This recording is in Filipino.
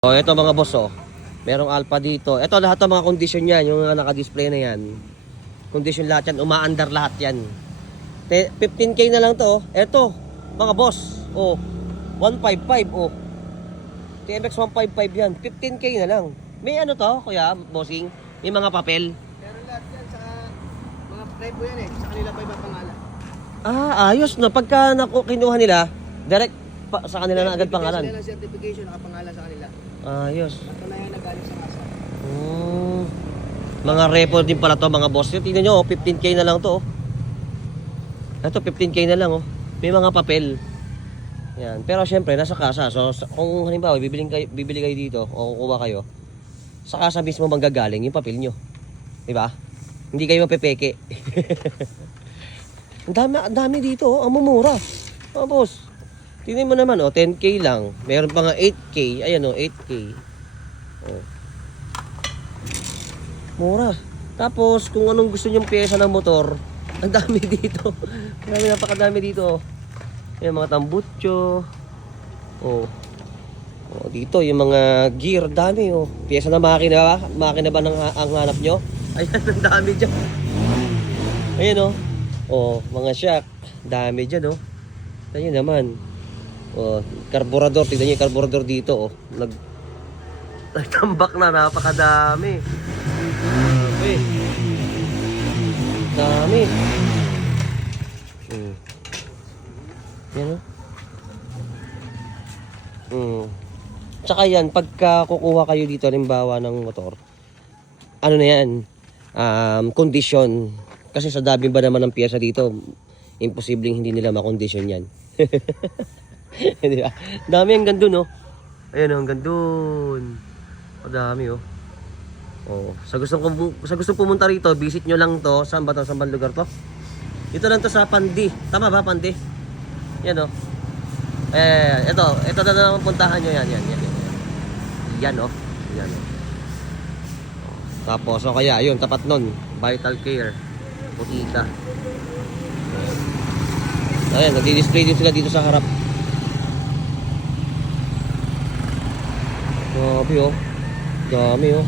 Oh, ito mga boss oh. Merong Alpha dito. Ito lahat ng mga kondisyon yan, yung naka-display na yan. Kondisyon lahat yan, umaandar lahat yan. 15k na lang to oh. Ito, mga boss. Oh, 155 oh. TMX 155 yan. 15k na lang. May ano to, kuya, bossing? May mga papel. Meron lahat yan sa mga prebo yan eh. Sa kanila pa ibang pangalan. Ah, ayos na. Pagka kinuha nila, direct sa kanila na agad pangalan. Sila ng certification, nakapangalan sa kanila. Ayos. At na yan nagaling sa kasa. Oh. Mga repo din pala to mga boss. Tingnan nyo, 15k na lang to. Ito 15k na lang oh. May mga papel. Yan. Pero syempre nasa kasa. So kung halimbawa bibili kayo dito o kukuha kayo, sa kasa mismo manggagaling yung papel nyo. 'Di ba? Hindi kayo mapepeke. Ang dami dito oh. Ang mumura. Mga boss. Tingnan mo naman oh, 10k lang. Meron pa nga 8k. Ayan oh, 8k. Oh. Mura. Tapos kung anong gusto nyong pyesa ng motor, ang dami dito. Marami, napakadami dito. Yung mga tambutso. Oh. Oh, dito yung mga gear, dami oh. Pyesa ng makina ba? Makina ba ang hanap nyo? Ayan, ang dami dyan. Ayan oh. Oh, mga shock. Dami dyan oh. Ayan naman. Oh, karburador, tignan niyo yung karburador dito oh. Nagtambak na, napakadami. Grabe. Dami. Yan oh. Tsaka yan, pagka kukuha kayo dito halimbawa ng motor, ano na yan, condition. Kasi sa dami ba naman ng piyesa dito, imposibleng hindi nila makondisyon yan. Diba? Dami hanggang dun oh. Ayan oh, hanggang dun. Dami oh. Oh, sa gustong pumunta rito, visit nyo lang to. Saan ba to? Saan ba lugar to? Dito lang to sa Pandi. Tama ba, Pandi? Yan oh. Ito na naman puntahan nyo yan. Yan oh. Yan oh. Tapos, o kaya, yun, tapat nun. Vital Care. Putita. Ayan, nagdi-display din sila dito sa harap. Grabe oh. Dami oh.